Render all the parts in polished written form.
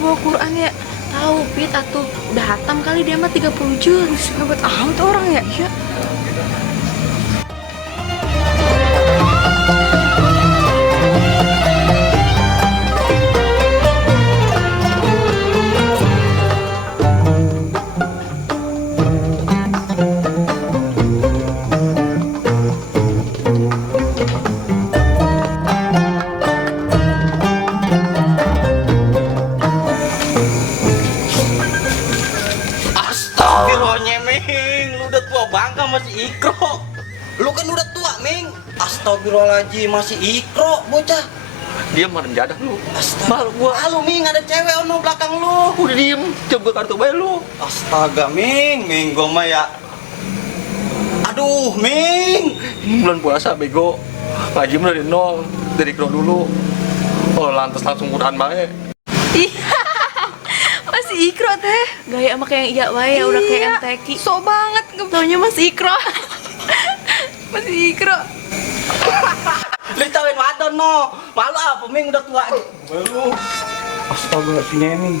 bawa Quran ya? Tahu Pit atuh udah hatam kali dia mah 30 juz. Hebat amat orang ya. Iya. Astagfirullahaladzim, Ming. Lu udah tua bangka masih ikro. Lu kan udah tua, Ming. Astagfirullahaladzim, masih ikro, bocah. Dia merenjadah lu. Malu gua. Malu, Ming, ada cewek ono belakang lu. Udah diem, coba kartu bayar lu. Astaga, Ming gua mah ya. Aduh, Ming. Bulan puasa bego. Ngaji mah dari nol, dari ikro dulu. Oh, lantas langsung Quran bae. Masih ikro teh. Gaya sama kayak iya wae ya udah kayak MTQ. Sok banget taunya masih ikro. Masih ikro. Lu tawain wadon no. Malu apa, Ming udah tua. Malu. Astaga, si Ming.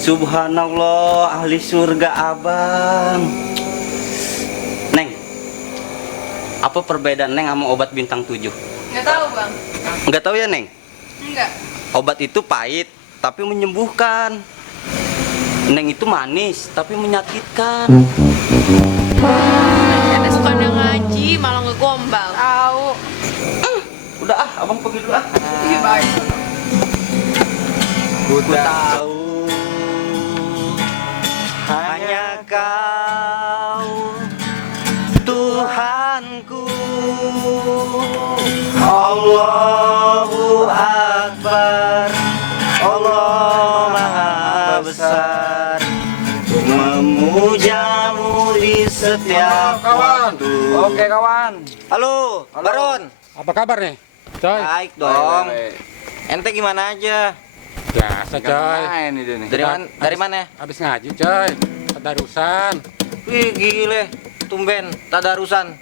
Subhanallah, ahli surga abang. Neng, apa perbedaan Neng sama obat bintang 7? Nggak tahu bang. Nggak tahu ya, Neng? Enggak. Obat itu pahit, tapi menyembuhkan. Neng itu manis, tapi menyakitkan. Ada suka ngaji malah ngegombal. Tahu. Udah abang pergi dulu Iya baik. Ku tahu hanya kau Tuhanku, Allahu Akbar, Allah Maha Besar, memujamu di setiap waktu. Oke kawan. Halo, Baron. Apa kabar nih, coy? Baik dong. Ente gimana aja? Biasa coy. Dari mana? Habis ngaji coy. Tadarusan. Wih gile, tumben tadarusan.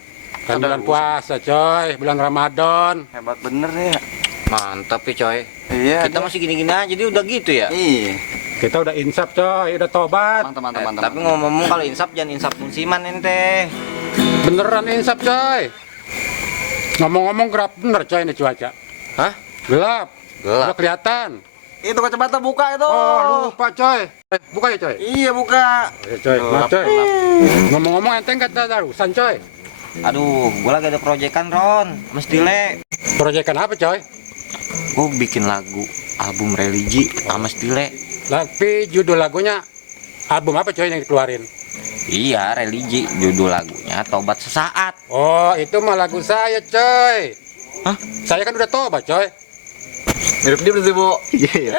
Kan bulan puasa coy, bulan Ramadan. Hebat bener ya. Mantap ya coy. Iya. Kita masih gini-gini aja, jadi udah gitu ya. Iya. Kita udah insaf coy, udah tobat. Mantap. Tapi ngomong-ngomong kalau insaf jangan insaf musiman ente. Beneran insaf coy. Ngomong-ngomong gelap bener coy ini cuaca. Hah? Gelap. Gelap. Udah kelihatan. Itu kacamata buka itu. Oh lupa coy. Buka ya coy. Iya buka. Coy, maaf coy. Ngomong-ngomong ente nggak tadarusan coy. Aduh, gua lagi ada proyekan Ron, mesti le. Proyekan apa coy? Gua bikin lagu, album religi sama Stile. Tapi judul lagunya album apa coy yang dikeluarin? Iya, religi. Judul lagunya Tobat Sesaat. Oh, itu mah lagu saya, coy. Hah? Saya kan udah tobat, coy. Mirip dia berarti bu. Iya.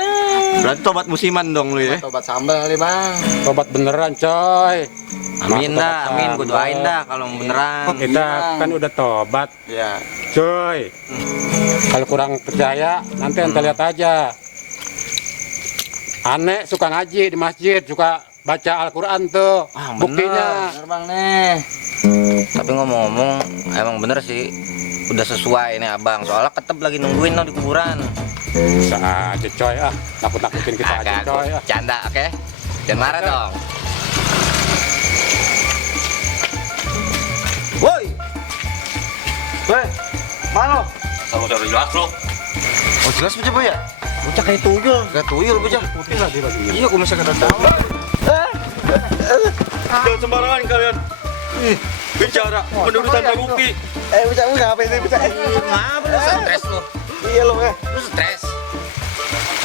Berarti tobat musiman dong lu ya. Tobat sambal kali bang. Tobat beneran, coy. Amin Maaf, dah, tobat amin. Gue sambal. doain dah kalau beneran. Kita kan udah tobat, Iya. coy. Kalau kurang percaya, nanti ente lihat aja. Aneh suka ngaji di masjid, suka baca Al-Quran tuh. Ah, bener. Buktinya. Bener bang nih. Tapi ngomong-ngomong, emang bener sih. Udah sesuai nih abang. Soalnya ketep lagi nungguin no di kuburan. Bisa aja, coy. Ah, nakut-nakutin kita aja, Agak, coy. Ah. canda, oke? Jangan marah dong. Woi. Woi. Mana? Sama udah jelas lo. Oh jelas bocah bu ya? Bocah kayak tuyul. Gak tuyul bocah. Putih lah dia bajunya. Iya gue misalnya kena tahu. Jangan sembarangan kalian. Bicara menurut tanpa bukti. Bocah lu ngapain sih bocah? Ngapa lu stres lu? Iya lo ya. Lu stres?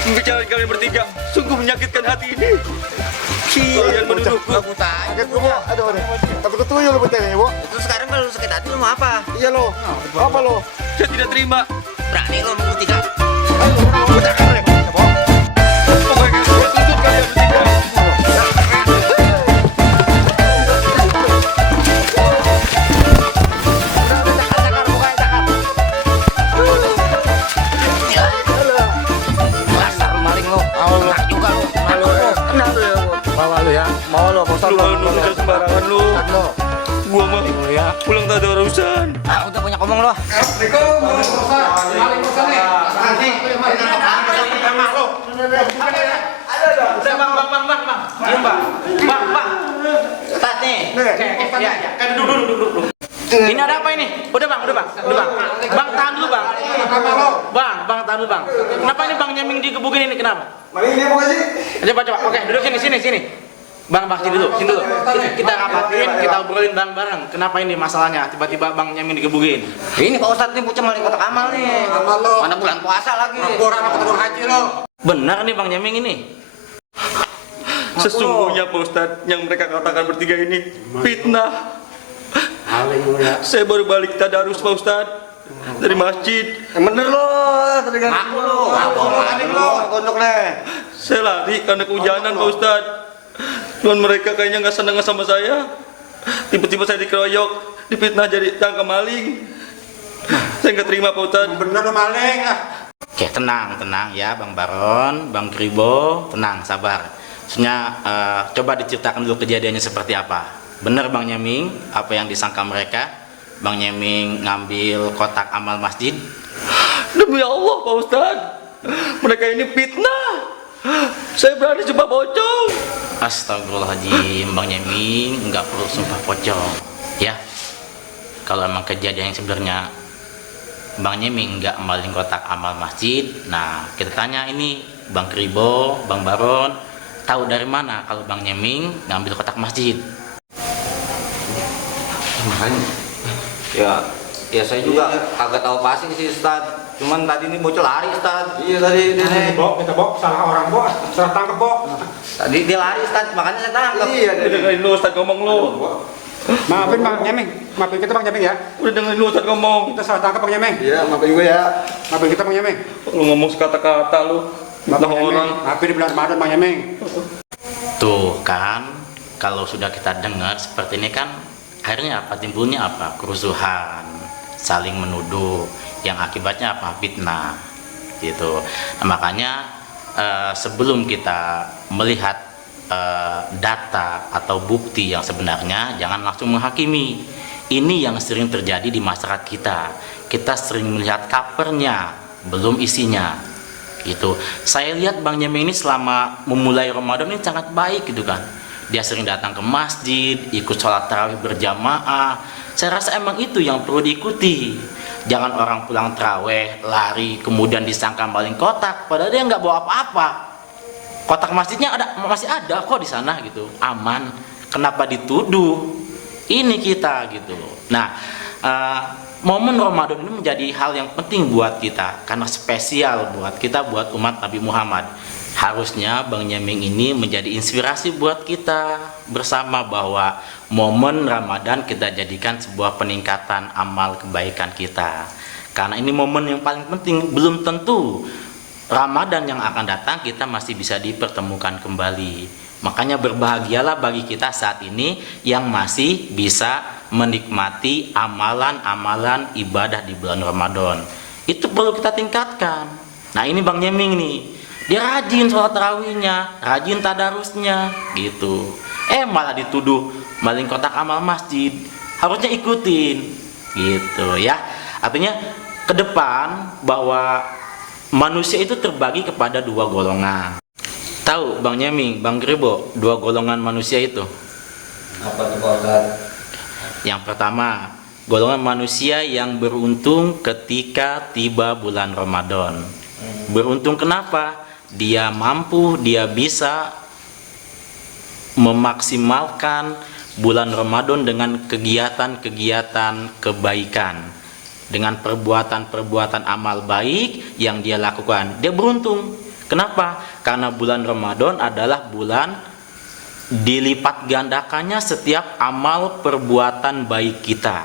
Pembicaraan kalian bertiga sungguh menyakitkan hati ini. Kalian menuduhku. Gak buta aja Kaget gue bu. Aduh. Tapi ketuyul bocah ya bu. Itu sekarang kalau lu sakit hati lu mau apa? Iya lo. Apa lo? Saya tidak terima. Berani lu membuktikan? Pokoknya saya tuntut kalian bertiga. Dasar lu maling lu. Kena juga lu. Malu ya. Kenapa ya bu? Bawa lu ya. Mau lo, Pak Ustadz. Lu kalau nuduh jangan sembarangan lu. Gua mah pulang tak ada urusan. Ah, udah banyak ngomong lo. Udah bang. Diam bang. Bang. Start nih. Ya. Kan duduk. Ini ada apa ini? Udah bang. Bang tahan dulu bang. Bang tahan dulu bang. Kenapa ini bang Nyaming digebukin ini kenapa? Maling dia bukan sih? Coba. Oke, duduk sini. Bang, sini dulu. Kita rapatin, kita obrolin bareng. Kenapa ini masalahnya? Tiba-tiba Bang Nyamin digebukin. Ini Pak Ustadz nih bocah maling kotak amal nih. Amal lo. Mana bulan puasa lagi. Kurang apa ketemu haji lo? Benar nih Bang Nyamin ini. Sesungguhnya Pak Ustadz yang mereka katakan bertiga ini fitnah. Maling lo ya. Saya baru balik tadarus Pak Ustadz dari masjid. Yang bener lo, terdengar. Aku lo. Gondok nih. Saya lari karena kehujanan Pak Ustadz. Cuman mereka kayaknya nggak seneng sama saya. Tiba-tiba saya dikeroyok, difitnah jadi tangkap maling. Saya nggak terima Pak Ustadz. Bener lo maling ah. Oke, tenang ya Bang Baron, Bang Kribo, tenang, sabar. Maksudnya coba diceritakan dulu kejadiannya seperti apa. Bener Bang Nyaming, apa yang disangka mereka? Bang Nyaming ngambil kotak amal masjid. Demi Allah Pak Ustadz, mereka ini fitnah. Saya berani coba pocong. Astagfirullahaladzim, Bang Nyaming nggak perlu sumpah pocong. Ya, kalau emang kejadian yang sebenarnya Bang Nyaming nggak maling kotak amal masjid, nah kita tanya ini Bang Kribo, Bang Baron, tahu dari mana kalau Bang Nyaming ngambil kotak masjid? Ya saya juga agak tahu pasti sih Ustaz. Cuman tadi ini bocah lari Ustaz. Iya tadi dia. Bok, salah orang bok, salah tangkep bok. Tadi dia lari Ustaz, makanya saya tangkap. Iya Udah dengerin lu Ustadz ngomong lu. Maafin Bang Nyaming, maafin kita Bang Nyaming ya. Udah dengerin lu Ustadz ngomong. Kita salah tangkap Bang Nyaming. Iya, maafin gue ya. Maafin kita Bang Nyaming. Lu ngomong sekata-kata lu. Bang Nah Nyaming, orang. maafin di bulan Ramadan Bang Nyaming. Tuh kan, kalau sudah kita dengar seperti ini kan, akhirnya apa? Timbulnya apa? Kerusuhan, saling menuduh, yang akibatnya apa? Fitnah, gitu. Nah, makanya sebelum kita melihat data atau bukti yang sebenarnya, jangan langsung menghakimi. Ini yang sering terjadi di masyarakat kita. Kita sering melihat covernya, belum isinya. Gitu. Saya lihat Bang Nyaming ini selama memulai Ramadan ini sangat baik gitu kan. Dia sering datang ke masjid, ikut sholat tarawih berjamaah. Saya rasa emang itu yang perlu diikuti. Jangan orang pulang tarawih lari kemudian disangka maling kotak, padahal dia nggak bawa apa-apa. Kotak masjidnya masih ada kok di sana gitu, aman. Kenapa dituduh? Ini kita gitu. Nah, momen Ramadan ini menjadi hal yang penting buat kita karena spesial buat kita, buat umat Nabi Muhammad. Harusnya Bang Nyaming ini menjadi inspirasi buat kita bersama bahwa momen Ramadan kita jadikan sebuah peningkatan amal kebaikan kita. Karena ini momen yang paling penting, belum tentu Ramadan yang akan datang kita masih bisa dipertemukan kembali. Makanya berbahagialah bagi kita saat ini yang masih bisa menikmati amalan-amalan ibadah di bulan Ramadan. Itu perlu kita tingkatkan. Nah ini Bang Nyaming nih, dia rajin sholat tarawihnya, rajin tadarusnya gitu. Malah dituduh maling kotak amal masjid. Harusnya ikutin gitu ya. Artinya ke depan bahwa manusia itu terbagi kepada dua golongan. Tahu Bang Nyaming, Bang Kribo, dua golongan manusia itu? Apa tuh Pak Ustaz? Yang pertama, golongan manusia yang beruntung ketika tiba bulan Ramadan. Beruntung kenapa? Dia mampu, dia bisa memaksimalkan bulan Ramadan dengan kegiatan-kegiatan kebaikan, dengan perbuatan-perbuatan amal baik yang dia lakukan. Dia beruntung. Kenapa? Karena bulan Ramadan adalah bulan dilipat gandakannya setiap amal perbuatan baik kita.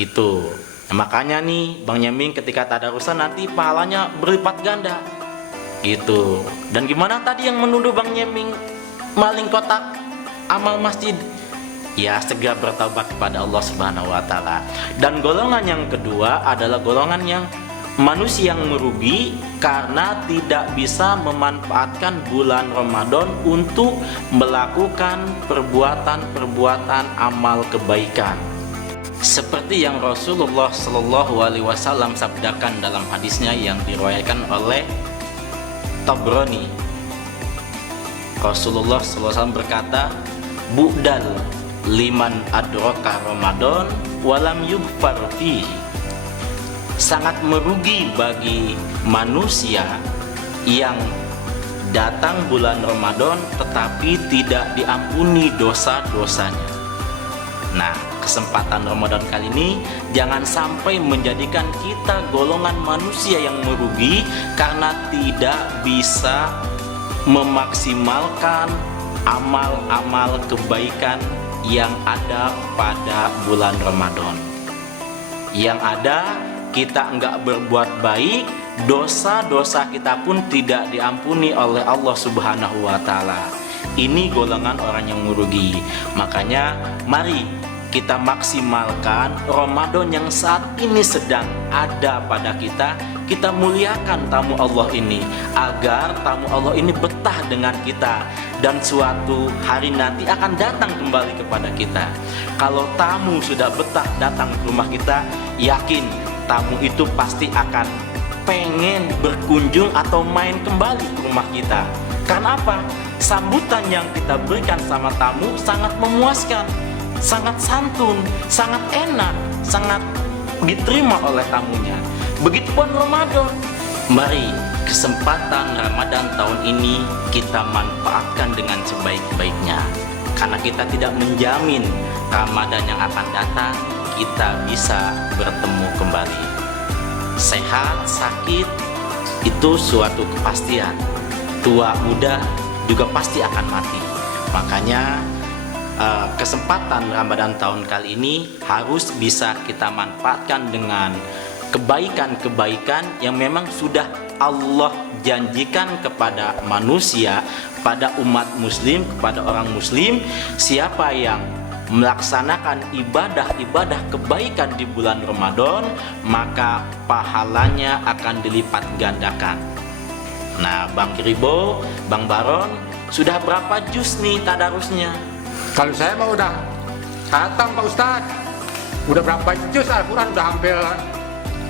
Itu. Nah, makanya nih Bang Nyaming ketika tadarusan nanti pahalanya berlipat ganda. Gitu. Dan gimana tadi yang menuduh Bang Nyaming maling kotak amal masjid? Ya segera bertaubat kepada Allah Subhanahu wa taala. Dan golongan yang kedua adalah golongan yang manusia yang merugi karena tidak bisa memanfaatkan bulan Ramadan untuk melakukan perbuatan-perbuatan amal kebaikan. Seperti yang Rasulullah Shallallahu Alaihi Wasallam sabdakan dalam hadisnya yang diriwayatkan oleh Tabrani. Rasulullah SAW berkata, "Bu'dal liman adraka Ramadan walam yughfar fihi." Sangat merugi bagi manusia yang datang bulan Ramadan tetapi tidak diampuni dosa-dosanya. Nah, kesempatan Ramadan kali ini jangan sampai menjadikan kita golongan manusia yang merugi karena tidak bisa memaksimalkan amal-amal kebaikan yang ada pada bulan Ramadan. Yang ada kita enggak berbuat baik, dosa-dosa kita pun tidak diampuni oleh Allah Subhanahu wa Ta'ala. Ini golongan orang yang merugi. Makanya mari kita maksimalkan Ramadan yang saat ini sedang ada pada kita. Kita muliakan tamu Allah ini agar tamu Allah ini betah dengan kita dan suatu hari nanti akan datang kembali kepada kita. Kalau tamu sudah betah datang ke rumah kita, yakin tamu itu pasti akan pengen berkunjung atau main kembali ke rumah kita. Karena apa? Sambutan yang kita berikan sama tamu sangat memuaskan, sangat santun, sangat enak, sangat diterima oleh tamunya. Begitupun Ramadan. Mari kesempatan Ramadan tahun ini kita manfaatkan dengan sebaik-baiknya. Karena kita tidak menjamin Ramadan yang akan datang kita bisa bertemu kembali. Sehat, sakit itu suatu kepastian. Tua, muda juga pasti akan mati. Makanya kesempatan Ramadan tahun kali ini harus bisa kita manfaatkan dengan kebaikan-kebaikan yang memang sudah Allah janjikan kepada manusia, pada umat muslim, kepada orang muslim. Siapa yang melaksanakan ibadah-ibadah kebaikan di bulan Ramadan, maka pahalanya akan dilipat gandakan. Nah, Bang Ribo, Bang Baron, sudah berapa juz nih tadarusnya? Kalau saya mah udah khatam Pak Ustadz. Udah berapa juz Al-Quran udah hampir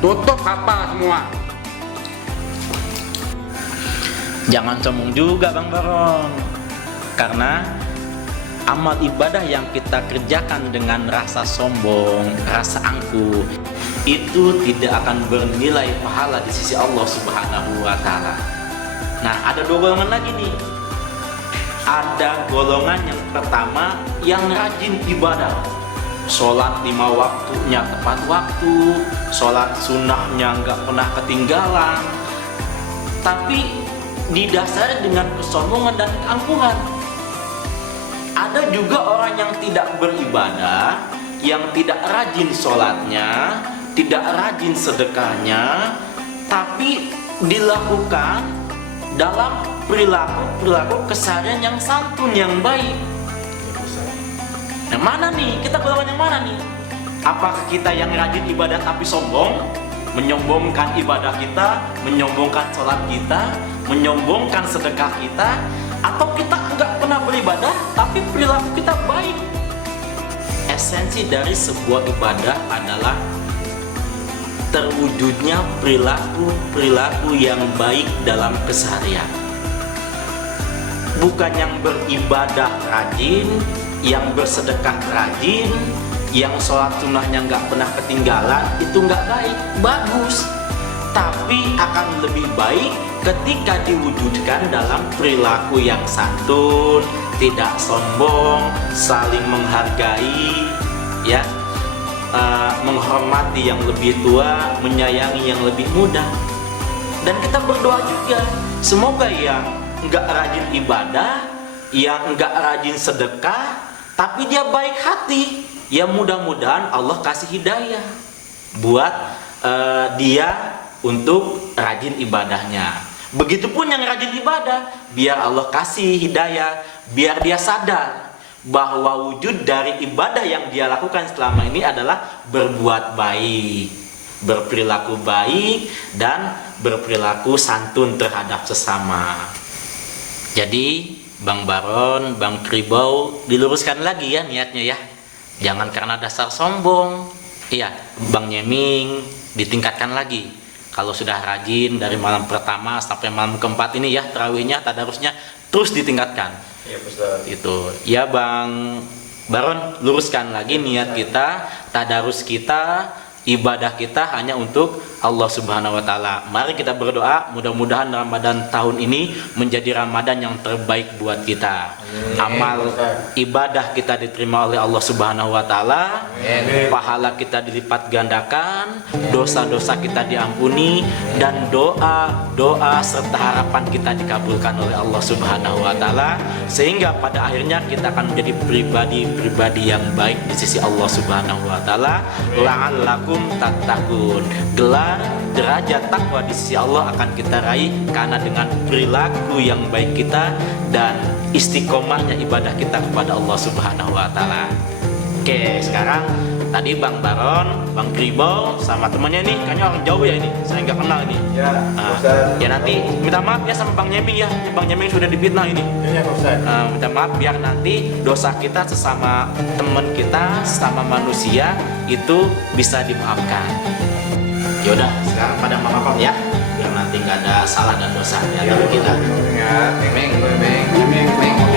tutup hafal semua. Jangan sombong juga Bang Baron, karena amal ibadah yang kita kerjakan dengan rasa sombong, rasa angkuh, itu tidak akan bernilai pahala di sisi Allah Subhanahu wa Ta'ala. Nah, ada dua golongan lagi nih. Ada golongan yang pertama yang rajin ibadah, sholat 5 waktunya tepat waktu, sholat sunnahnya nggak pernah ketinggalan, tapi didasari dengan kesombongan dan keangkuhan. Ada juga orang yang tidak beribadah, yang tidak rajin sholatnya, tidak rajin sedekahnya, tapi dilakukan dalam perilaku keseharian yang santun, yang baik. Yang mana nih? Kita golongan yang mana nih? Apakah kita yang rajin ibadah tapi sombong, menyombongkan ibadah kita, menyombongkan sholat kita, menyombongkan sedekah kita, atau kita enggak pernah beribadah tapi perilaku kita baik? Esensi dari sebuah ibadah adalah terwujudnya perilaku yang baik dalam keseharian. Bukan yang beribadah rajin, yang bersedekah rajin, yang sholat sunnahnya nggak pernah ketinggalan, itu nggak baik, bagus. Tapi akan lebih baik ketika diwujudkan dalam perilaku yang santun, tidak sombong, saling menghargai, ya, menghormati yang lebih tua, menyayangi yang lebih muda. Dan kita berdoa juga, semoga yang nggak rajin ibadah, yang nggak rajin sedekah, tapi dia baik hati, ya mudah-mudahan Allah kasih hidayah buat dia untuk rajin ibadahnya. Begitupun yang rajin ibadah, biar Allah kasih hidayah, biar dia sadar bahwa wujud dari ibadah yang dia lakukan selama ini adalah berbuat baik. berperilaku baik dan berperilaku santun terhadap sesama. Jadi Bang Baron, Bang Kribau diluruskan lagi ya niatnya ya. Jangan karena dasar sombong. Iya, Bang Nyeming ditingkatkan lagi. Kalau sudah rajin dari malam pertama sampai malam keempat ini ya tarawihnya, tadarusnya terus ditingkatkan. Iya Ustaz. Itu. Ya Bang Baron, luruskan lagi niat kita, tadarus kita, ibadah kita hanya untuk Allah Subhanahu wa taala. Mari kita berdoa mudah-mudahan Ramadan tahun ini menjadi Ramadan yang terbaik buat kita. Amal ibadah kita diterima oleh Allah Subhanahu wa taala. Pahala kita dilipat gandakan, dosa-dosa kita diampuni dan doa serta harapan kita dikabulkan oleh Allah Subhanahu wa taala sehingga pada akhirnya kita akan menjadi pribadi yang baik di sisi Allah Subhanahu wa taala. La'allakum tattaqun. Gelar derajat takwa di sisi Allah akan kita raih karena dengan perilaku yang baik kita dan istiqomahnya ibadah kita kepada Allah Subhanahu wa taala. Oke, sekarang tadi Bang Baron, Bang Kribau sama temannya nih, kayaknya orang jauh ya ini, saya nggak kenal ini. Ya, Ustaz. Ya nanti minta maaf ya sama Bang Nyeming ya, Bang Nyeming sudah difitnah ini. Iya, Pak Ustaz. Minta maaf biar nanti dosa kita sesama teman kita, sesama manusia itu bisa dimaafkan. Yaudah, sekarang pada maaf ya, biar nanti nggak ada salah dan dosa di antara kita. Meng.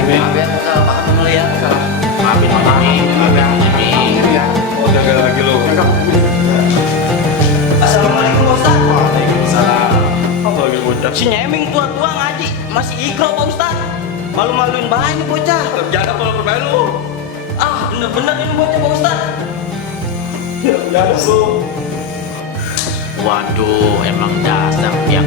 Maaf ya, salah paham dulu ya. Maafin Bang Nyeming, maafin Bang Nyeming. Iya. Oh, jaga lagi lo. Assalamualaikum Pak Ustaz. Waalaikumsalam. Apa lagi bocah? Si Nyeming tua-tua ngaji masih ikro Pak Ustaz. Malu-maluin banget ini bocah. Jangan kalau bermain lo. Ah bener-bener ini bocah Pak Ustaz. Ya, jangan lo. Waduh, emang dasar pihak